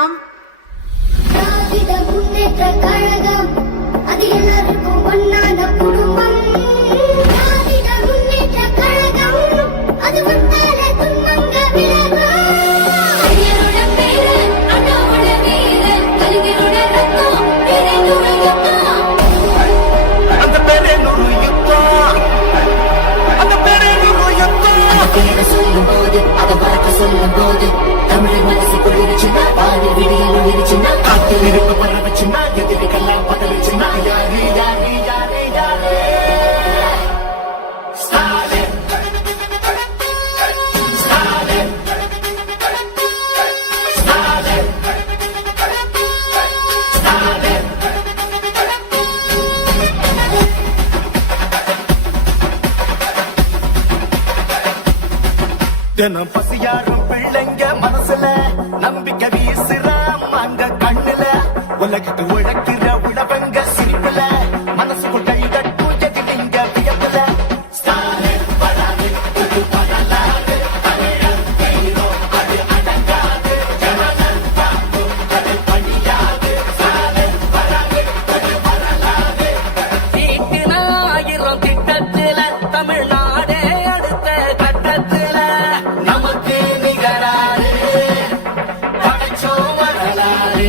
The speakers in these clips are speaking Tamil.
காரணம் திராவிட முன்னேற்ற கழகம், அது எல்லாருக்கும் ஒன்னான குடும்பம். திராவிட முன்னேற்ற கழகம், அது வந்தால துன்பங்க விலகும். ஐயரோட பேரு, அண்ணாவோட வீரு, கலைஞரோட ரத்தம், பேரனோட யுத்தம். அந்த பேரே நூறு யுத்தம், அந்த பேரே நூறு யுத்தம். பேரை சொல்லும் போது அதை பார்த்து சொல்லும் போது தமிழர் மனசு குளிர்ச்சுன்னா பாதி விடியல் ஒளிர்ச்சுன்னா காத்தில் இருக்க பரவச்சுன்னா எதிர்க்கெல்லாம் பதவிச்சுன்னா யாரு யாரு யாரு யாரு ஸ்டாலின் ஸ்டாலின் ஸ்டாலின் ஸ்டாலின் தினம் பசியாரும் பிள்ளைங்க மனசுல நம்பிக்கை வீசுறாம் அந்த கண்ணுல உலகத்து உழைக்கிற உழவங்க சிரிப்புல மனசுக்குள் கை கட்டும் எதிரிங்க வியப்புல ஸ்டாலின் வராது புது வரலாறு தமிழர் கைரோ அது அடங்காது ஜனநல் பாக்கும் அது பணியாது ஸ்டாலின் வராது புது வரலாறு தீட்டினாயிரம் திட்டத்தில தமிழ்நாடே அடுத்த கட்டத்தில நமக்கு நிகராறு படைச்சோம் வரலாறு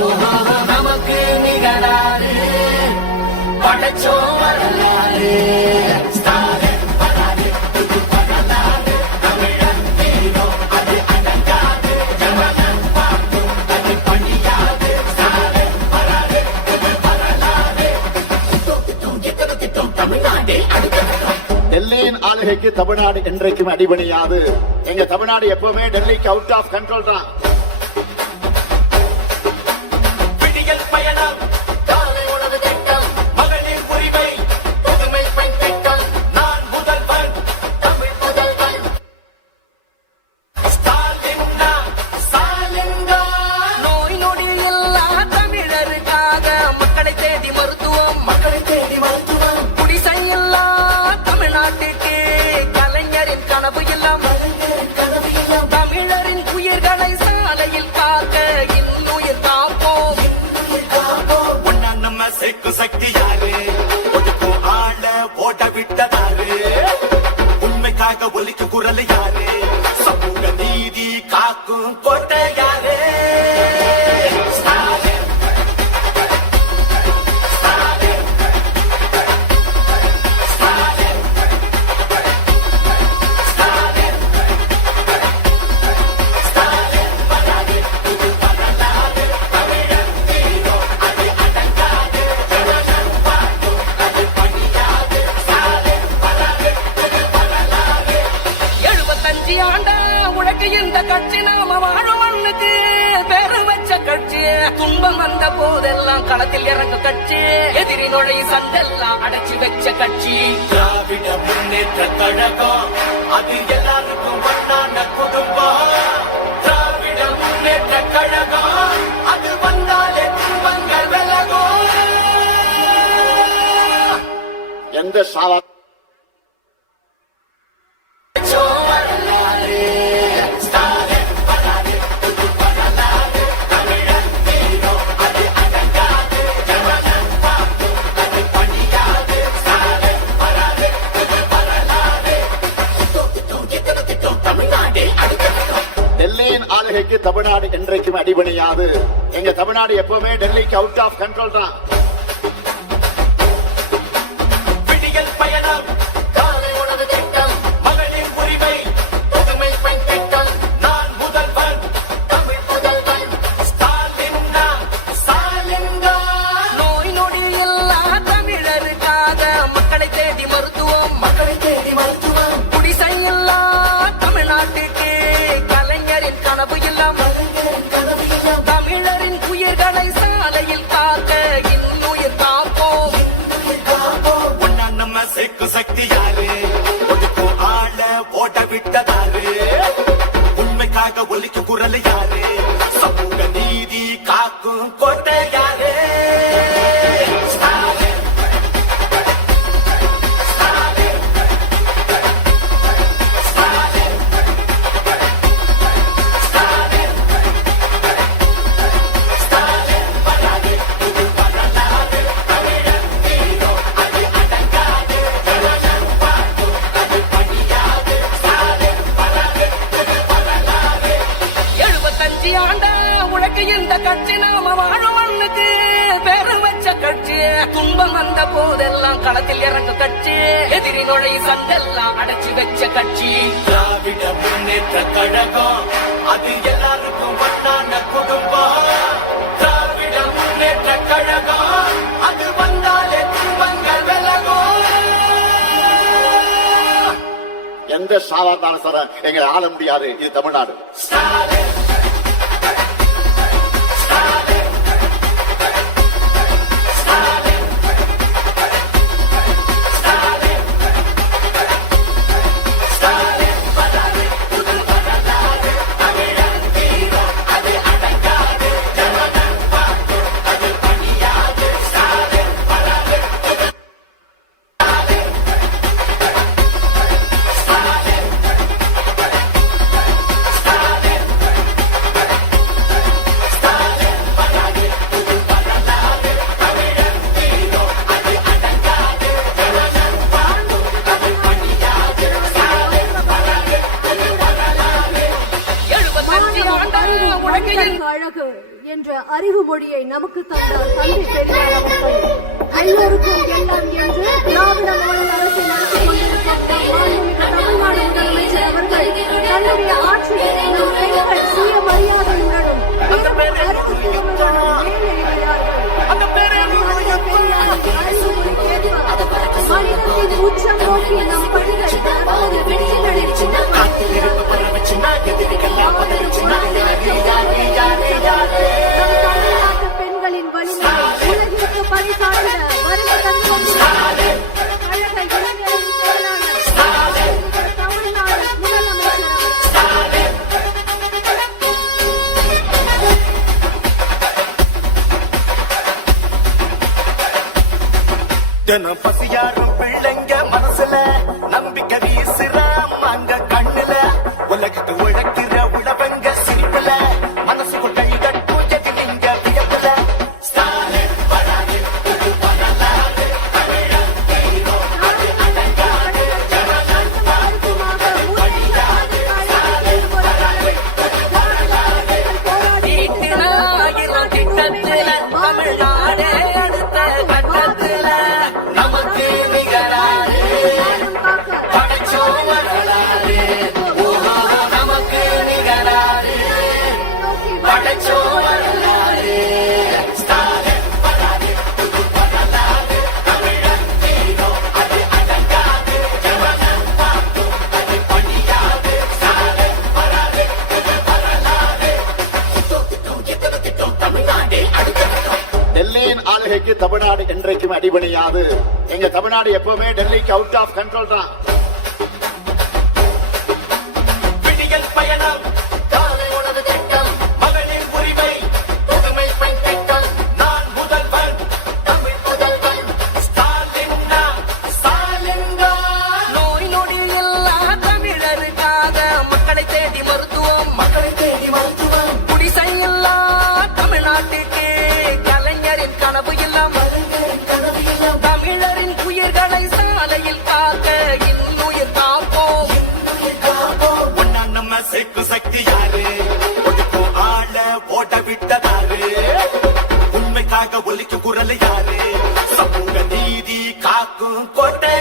ஓஹோ நமக்கு நிகராறு படைச்சோம் வரலாறு ஸ்டாலின் வராது புது வரலாறு தமிழர் கைரோ அது அடங்காது ஜனநல் பாக்கும் அது பணியாது ஸ்டாலின் வராது புது வரலாறு திட்டம் தமிழ்நாடே அடுத்த டெல்லியின் ஆளுகைக்கு தமிழ்நாடு என்றைக்கும் அடிபணியாது. எங்க தமிழ்நாடு எப்பவுமே டெல்லிக்கு அவுட் ஆஃப் கண்ட்ரோல் தான். விடியல் பயணம், காலை உணவு திட்டம், மகளிர் உரிமை, புதுமை பெண் திட்டம், நான் முதல்வன், தமிழ் முதல்வன். ஸ்டாலின்னா, ஸ்டாலின்னா. நோய் நொடி இல்லா தமிழருக்காக மக்களை தேடி மருத்துவம் மக்களை தேடி மருத்துவம், குடிசையில்லா தமிழ்நாட்டுக்கு கலைஞரின் கனவு எல்லாம் கனவு எல்லாம் தமிழரின் உயிர்களை சாலையில் காக்க இன்னுயிர் காப்போம் ஒன்னா நம்ம சேர்க்கும் சக்தி யாரு, ஒதுக்கும் ஆள ஓட விட்டதாரு, உண்மைக்காக ஒலிக்கும் குரல் யாரு, சமூக நீதி காக்கும் கோட்டை யாரு. ஸ்டாலின், ஸ்டாலின், ஸ்டாலின், ஸ்டாலின், ஸ்டாலின் வராது புது வரலாறு தமிழர் கைரோ அது அடங்காது ஜனநல் பாக்கும் அது பணியாது ஸ்டாலின் வராது புது வரலாறு. 75 ஆண்டா உழைக்கு இந்த கட்சி நாம வாழும் மண்ணுக்கு பேரு வச்ச கட்சி துன்பம் வந்த போதெல்லாம் களத்தில் இறங்க கட்சி எதிரி நுழை சண்டெல்லாம் அடைச்சி வச்ச கட்சி திராவிட முன்னேற்ற கழகம் அது எல்லாருக்கும் ஒன்னான குடும்பம். திராவிட முன்னேற்ற கழகம் அது வந்தாலே துன்பங்கள் விலகும். எந்த சாவா வரலாறு ஸ்டாலின் வராது புது வரலாறு தமிழர் கைரோ அது அடங்காது ஜனநல் பாக்கும் அது பணியாது ஸ்டாலின் வராது புது வரலாறு திட்டம் தமிழ்நாடே அடுத்த டெல்லியின் ஆளுகைக்கு தமிழ்நாடு என்றைக்கும் அடிபணியாது. எங்க தமிழ்நாடு எப்பவுமே டெல்லிக்கு அவுட் ஆஃப் கண்ட்ரோல் தான். விடியல் பயணம், காலை உணவு திட்டம், மகளிர் உரிமை, புதுமை பெண் திட்டம், நான் முதல்வன், தமிழ் முதல்வன். ஸ்டாலின்னா, ஸ்டாலின்னா. நோய் நொடி இல்லா தமிழருக்காக மக்களை தேடி மருத்துவம் மக்களை தேடி மருத்துவம், குடிசையில்லா தமிழ்நாட்டுக்கு கலைஞரின் கனவு எல்லாம் கனவு எல்லாம் தமிழரின் உயிர்களை சாலையில் காக்க இன்னுயிர் காப்போம் ஒன்னா நம்ம சேர்க்கும் சக்தி யாரு, ஒதுக்கும் ஆள ஓட விட்டதாரு, உண்மைக்காக ஒலிக்கும் குரல் யாரு, சமூக நீதி காக்கும் கோட்டை யாரு. ஸ்டாலின், ஸ்டாலின், ஸ்டாலின், ஸ்டாலின், ஆண்டா உனக்கு இந்த கட்சி நாம வாழும் மண்ணுக்கு பேரு வச்ச கட்சி. துன்பம் வந்த போதெல்லாம் களத்தில் இறங்க கட்சி. எதிரி நுழை சண்டெல்லாம் அடைச்சி வச்ச கட்சி. திராவிட முன்னேற்ற கழகம் அது எல்லாருக்கும் ஒன்னான குடும்பம். திராவிட முன்னேற்ற கழகம் அது வந்தாலே துன்பங்கள் விலகும். எந்த சாதாரண சார எங்களை ஆள முடியாது. இது தமிழ்நாடு. ஸ்டாலின் அழகு என்ற அறிவு மொழியை நமக்கு தந்தார் தந்தை பெரியார் அவர்கள். எல்லோருக்கும் எல்லாம் என்று திராவிட மாடல் அரசை நடத்தி கொண்டிருக்கும் மாண்புமிகு தமிழ்நாடு முதலமைச்சர் அவர்கள் தன்னுடைய ஆட்சியில் நம் பெண்கள் சுயமரியாதையுடனும் அறிவுத்திறமையுடனும் மேல் எழுகிறார்கள். மனிதத்தின் உச்சம் நோக்கி நம் பணிகள் தற்போது வெற்றிகளில் தமிழ்நாட்டு பெண்களின் வலிமையை உலகிற்கு பரிசாற்ற வருகை தந்திருக்கிறார் கழக இளைஞரின் செயலாளர் தமிழ்நாடு முதலமைச்சர். தினம் பசியாரும் பிள்ளைங்க மனசுல நம்பிக்கை வீசுறாம் அங்க கண்ணுல. உலகத்து உழைக்கிற உழவங்க சிரிப்புல மனசுக்கு கை கட்டும் எதிரிங்க வியப்புல. ஸ்டாலின் வராது புது வரலாறு தமிழன் ஹீரோ அது அடங்காது ஜனநாயகம் பார்க்கும் வழியாது. ஸ்டாலின் வராது புது வரலாறு ஈட்டினாயிரம் திட்டத்தில தமிழ்நாடு எடுத்த கட்டத்தில நமக்கு நிகராது படைச்சோம் வரலாறு. நமக்கு நிகராது படைச்சோம் வரலாறு. ஸ்டாலின் வராது புது வரலாறு தமிழன் ஹீரோ அது அடங்காது ஜனநாயகம் பார்க்கும் அது பணியாது. ஸ்டாலின் வராது புது வரலாறு. திட்டம் தமிழ்நாடே அடுத்த டெல்லியின் ஆளுகைக்கு தமிழ்நாடு என்றைக்கும் அடிபணியாது. எங்க தமிழ்நாடு எப்பவுமே டெல்லிக்கு அவுட் ஆஃப் கண்ட்ரோல் தான். விடியல் பயணம் காலை உணவு திட்டம் மகளிர் உரிமை புதுமை பெண் திட்டம். நான் முதல்வன் தமிழ் முதல்வன் ஸ்டாலின் ஸ்டாலின் நோய் நொடி இல்லா தமிழருக்காக மக்களை தேடி மருத்துவம். மக்களை தேடி மருத்துவம் குடிசையில்லா தமிழ்நாட்டுக்கு கலைஞரின் கனவு இல்லம். கனவு இல்லம் தமிழரின் உயிர்களை சாலையில் காக்க இன்னுயிர் காப்போம். ஒன்னா நம்ம சேர்க்கு சக்தி யாரு ஒதுக்கும் ஆள ஓட விட்டதாரு. உண்மைக்காக ஒலிக்கும் குரல் யாரு சமூக நீதி காக்கும் கோட்டை